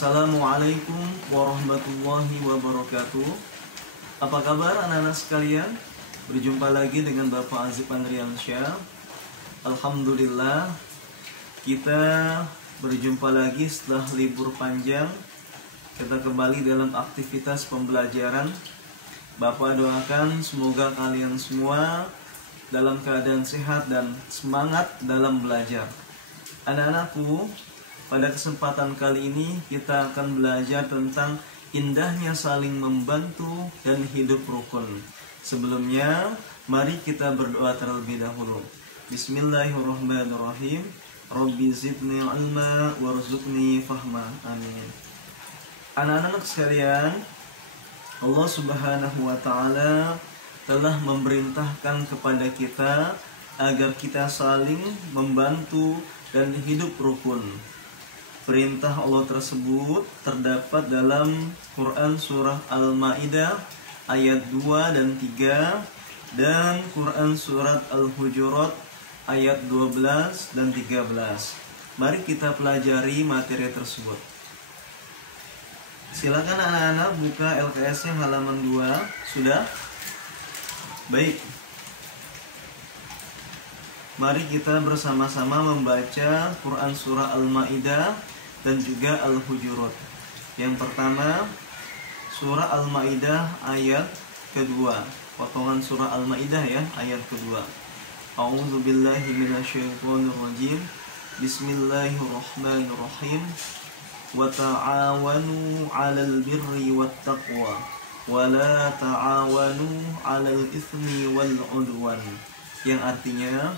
Assalamualaikum warahmatullahi wabarakatuh. Apa kabar anak-anak sekalian? Berjumpa lagi dengan Bapak Azib Andriansyah. Alhamdulillah, kita berjumpa lagi setelah libur panjang. Kita kembali dalam aktivitas pembelajaran. Bapak doakan semoga kalian semua dalam keadaan sehat dan semangat dalam belajar. Anak-anakku, pada kesempatan kali ini kita akan belajar tentang indahnya saling membantu dan hidup rukun. Sebelumnya, mari kita berdoa terlebih dahulu. Bismillahirrahmanirrahim. Rabbi zidni ilma warzuqni fahma. Amin. Anak-anak sekalian, Allah Subhanahu wa taala telah memerintahkan kepada kita agar kita saling membantu dan hidup rukun. Perintah Allah tersebut terdapat dalam Quran surah Al-Maidah ayat 2 dan 3 dan Quran surat Al-Hujurat ayat 12 dan 13. Mari kita pelajari materi tersebut. Silakan anak-anak buka LKS-nya halaman 2. Sudah? Baik. Mari kita bersama-sama membaca Quran surah Al-Maidah dan juga Al-Hujurat. Yang pertama, surah Al-Maidah ayat kedua. Potongan surah Al-Maidah ya, ayat kedua. A'udzubillahi minasyaitonirrajim. Bismillahirrahmanirrahim. Wa ta'awanu 'alal birri wat taqwa wa la ta'awanu 'alal itsmi wal 'udwan. Yang artinya,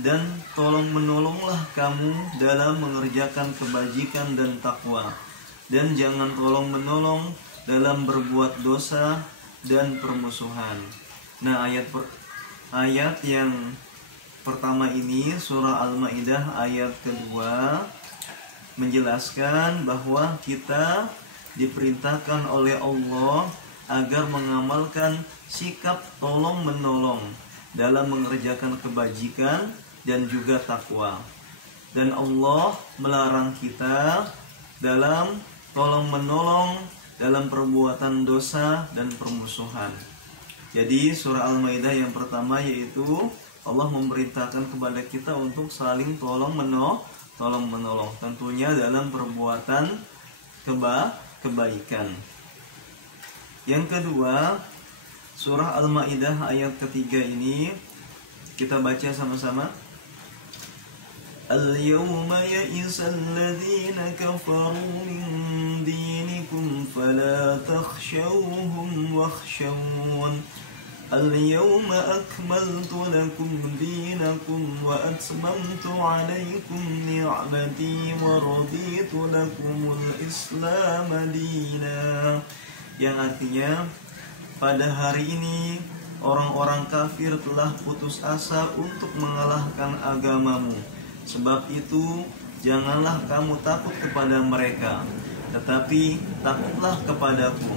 dan tolong menolonglah kamu dalam mengerjakan kebajikan dan takwa, dan jangan tolong menolong dalam berbuat dosa dan permusuhan. Nah, ayat yang pertama ini surah Al-Maidah ayat kedua menjelaskan bahwa kita diperintahkan oleh Allah agar mengamalkan sikap tolong menolong dalam mengerjakan kebajikan dan juga takwa. Dan Allah melarang kita dalam tolong menolong dalam perbuatan dosa dan permusuhan. Jadi surah Al-Maidah yang pertama yaitu Allah memerintahkan kepada kita untuk saling tolong menolong, tentunya dalam perbuatan kebaikan. Yang kedua, surah Al-Maidah ayat ketiga ini kita baca sama-sama. Al-yawma ya'isa alladhina kafaru min dinikum fala takhshawhum wakhshawun. Al-yawma akmaltu lakum dinakum wa atmamtu 'alaykum ni'mati wa raditu lakumul Islam dina. Yang artinya, pada hari ini orang-orang kafir telah putus asa untuk mengalahkan agamamu. Sebab itu janganlah kamu takut kepada mereka, tetapi takutlah kepadaku.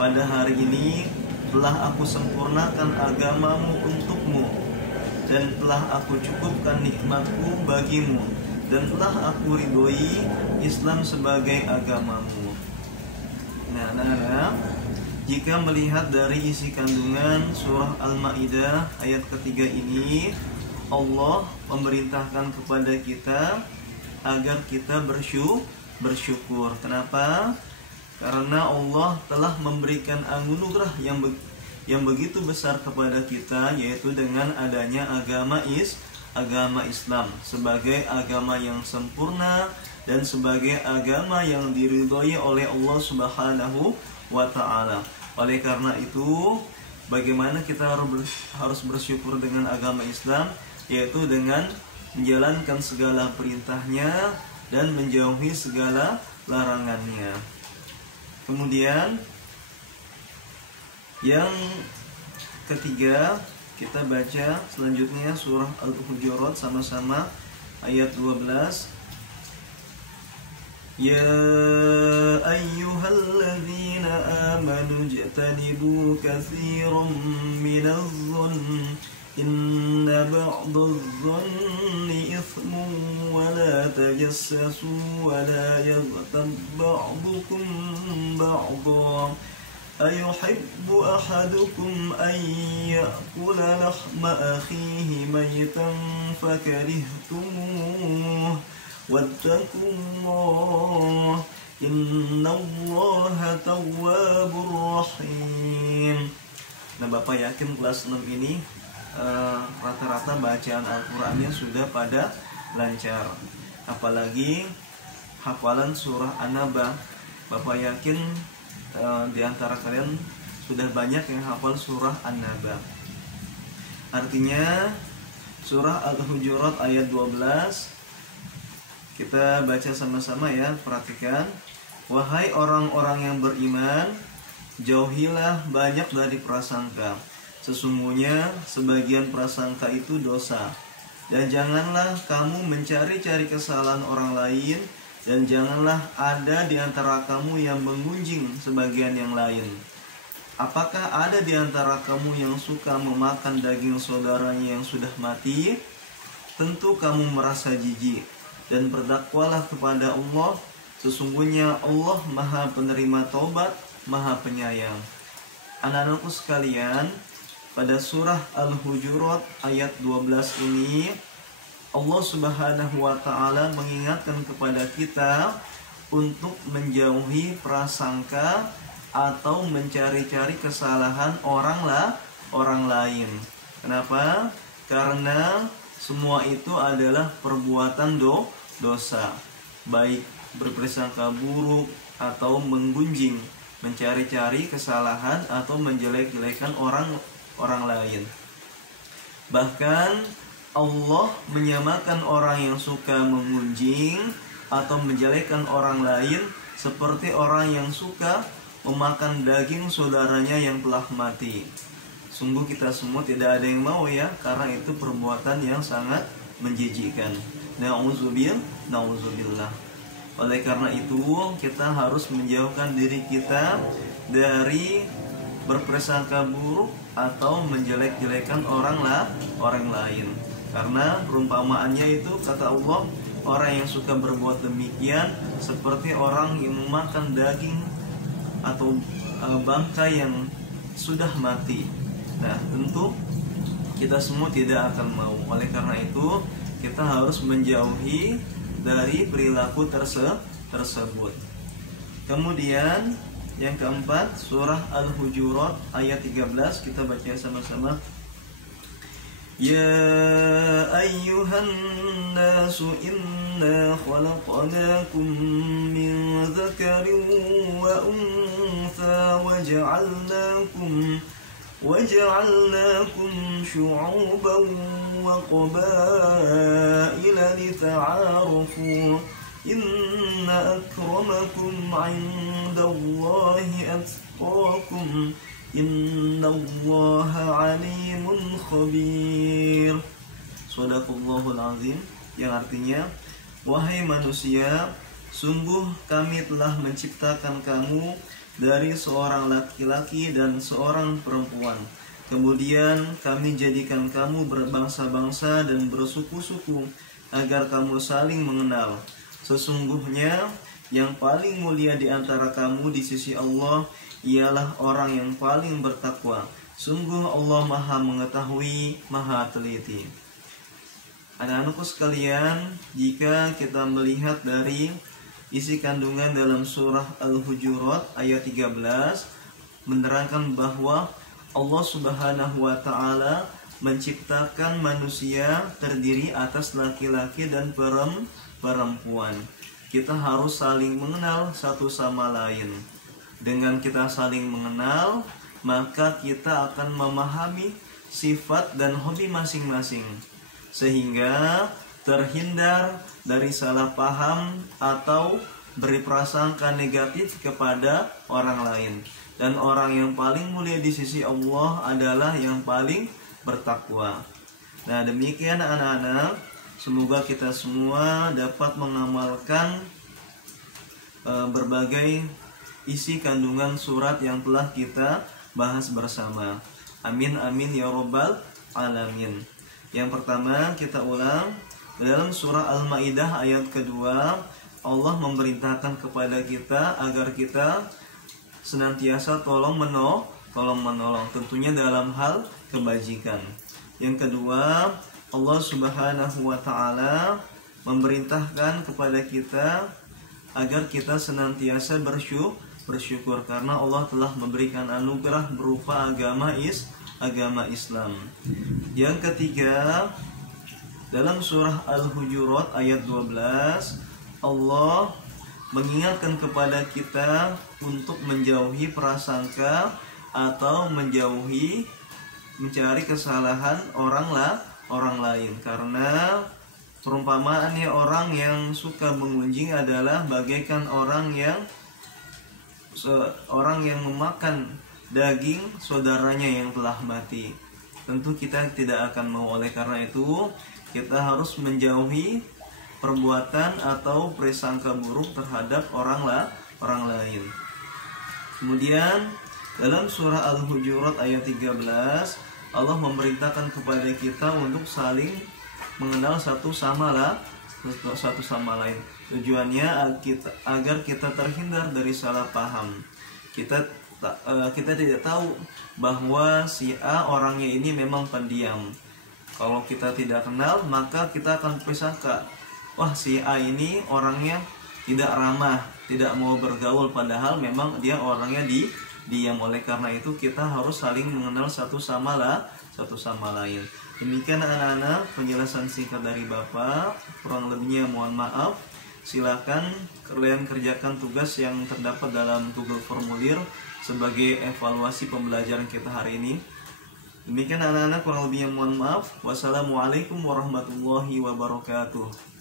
Pada hari ini telah aku sempurnakan agamamu untukmu, dan telah aku cukupkan nikmatku bagimu, dan telah aku ridhoi Islam sebagai agamamu. Nah, jika melihat dari isi kandungan surah Al-Maidah ayat ketiga ini, Allah memerintahkan kepada kita agar kita bersyukur. Kenapa? Karena Allah telah memberikan anugerah yang begitu besar kepada kita, yaitu dengan adanya agama Islam sebagai agama yang sempurna dan sebagai agama yang diridhoi oleh Allah Subhanahu wa ta'ala. Oleh karena itu, bagaimana kita harus bersyukur dengan agama Islam, yaitu dengan menjalankan segala perintahnya dan menjauhi segala larangannya. Kemudian yang ketiga, kita baca selanjutnya surah Al-Hujurat sama-sama ayat 12. Ya ayyuhalladzina amanu ijtanibu katsiran minadh-dhunni Inna ba'dadh dhanni ithmun wa la tajassasu wa la yaghtab ba'dukum ba'dhan ayuhibbu ahadukum an ya'kula lahma akhihi maytan fakarihtumuh wattaqullah innallaha tawwabur rahim. Nah, Bapak yakin kelas 6 ini rata-rata bacaan Al-Qur'annya sudah pada lancar. Apalagi hafalan surah An-Naba. Bapak yakin di antara kalian sudah banyak yang hafal surah An-Naba. Artinya surah Al-Hujurat ayat 12 kita baca sama-sama ya, perhatikan. Wahai orang-orang yang beriman, jauhilah banyak dari prasangka. Sesungguhnya sebagian prasangka itu dosa. Dan janganlah kamu mencari-cari kesalahan orang lain, dan janganlah ada di antara kamu yang menggunjing sebagian yang lain. Apakah ada di antara kamu yang suka memakan daging saudaranya yang sudah mati? Tentu kamu merasa jijik. Dan berdakwalah kepada Allah. Sesungguhnya Allah Maha Penerima Taubat, Maha Penyayang. Anak-anakku sekalian, pada surah Al-Hujurat ayat 12 ini Allah Subhanahu wa Ta'ala mengingatkan kepada kita untuk menjauhi prasangka atau mencari-cari kesalahan orang lain. Kenapa? Karena semua itu adalah perbuatan dosa, baik berprasangka buruk atau menggunjing, mencari-cari kesalahan atau menjelek-jelekan orang lain. Bahkan Allah menyamakan orang yang suka mengunjing atau menjelekkan orang lain seperti orang yang suka memakan daging saudaranya yang telah mati. Sungguh kita semua tidak ada yang mau ya, karena itu perbuatan yang sangat menjijikkan. Na'udzubillah. Oleh karena itu kita harus menjauhkan diri kita dari berprasangka buruk atau menjelek-jelekan orang lain. Karena perumpamaannya itu kata Allah, orang yang suka berbuat demikian seperti orang yang memakan daging atau bangkai yang sudah mati. Nah, tentu kita semua tidak akan mau. Oleh karena itu kita harus menjauhi dari perilaku tersebut. Kemudian yang keempat, surah Al-Hujurat ayat 13 kita baca sama-sama. Ya ayyuhan nasu inna khalaqnakum min dzakarin wa untha waja'alnakum syu'uban wa qabaila lita'arafu inna akramakum 'indallahi atqakum innallaha 'alimun khabir. Shadaqallahul azim, yang artinya, wahai manusia, sungguh kami telah menciptakan kamu dari seorang laki-laki dan seorang perempuan. Kemudian kami jadikan kamu berbangsa-bangsa dan bersuku-suku agar kamu saling mengenal. Sesungguhnya yang paling mulia di antara kamu di sisi Allah ialah orang yang paling bertakwa. Sungguh Allah Maha mengetahui, Maha teliti. Anak-anakku sekalian, jika kita melihat dari isi kandungan dalam surah Al-Hujurat ayat 13 menerangkan bahwa Allah Subhanahu wa Ta'ala menciptakan manusia terdiri atas laki-laki dan perempuan. Kita harus saling mengenal satu sama lain. Dengan kita saling mengenal, maka kita akan memahami sifat dan hobi masing-masing, sehingga terhindar dari salah paham atau berprasangka negatif kepada orang lain. Dan orang yang paling mulia di sisi Allah adalah yang paling bertakwa. Nah, demikian anak-anak, semoga kita semua dapat mengamalkan berbagai isi kandungan surat yang telah kita bahas bersama. Amin amin ya robbal alamin. Yang pertama kita ulang, dalam surah Al-Maidah ayat kedua, Allah memerintahkan kepada kita agar kita senantiasa tolong menolong, tentunya dalam hal kebajikan. Yang kedua, Allah Subhanahu wa taala memerintahkan kepada kita agar kita senantiasa bersyukur karena Allah telah memberikan anugerah berupa agama Islam. Yang ketiga, dalam surah Al-Hujurat ayat 12, Allah mengingatkan kepada kita untuk menjauhi prasangka atau menjauhi mencari kesalahan orang lain, karena perumpamaannya orang yang suka mengunjing adalah bagaikan orang yang memakan daging saudaranya yang telah mati. Tentu kita tidak akan mau. Oleh karena itu kita harus menjauhi perbuatan atau prasangka buruk terhadap orang lain. Kemudian dalam surah Al-Hujurat ayat 13, Allah memerintahkan kepada kita untuk saling mengenal satu sama lain. Tujuannya agar kita terhindar dari salah paham. Kita tidak tahu bahwa si A orangnya ini memang pendiam. Kalau kita tidak kenal, maka kita akan bersangka, wah si A ini orangnya tidak ramah, tidak mau bergaul, padahal memang dia orangnya diam. Oleh karena itu kita harus saling mengenal satu sama lain. Demikian anak-anak penjelasan singkat dari Bapak. Kurang lebihnya mohon maaf. Silakan kalian kerjakan tugas yang terdapat dalam Google Formulir sebagai evaluasi pembelajaran kita hari ini. Demikian anak-anak, kurang lebihnya mohon maaf. Wassalamualaikum warahmatullahi wabarakatuh.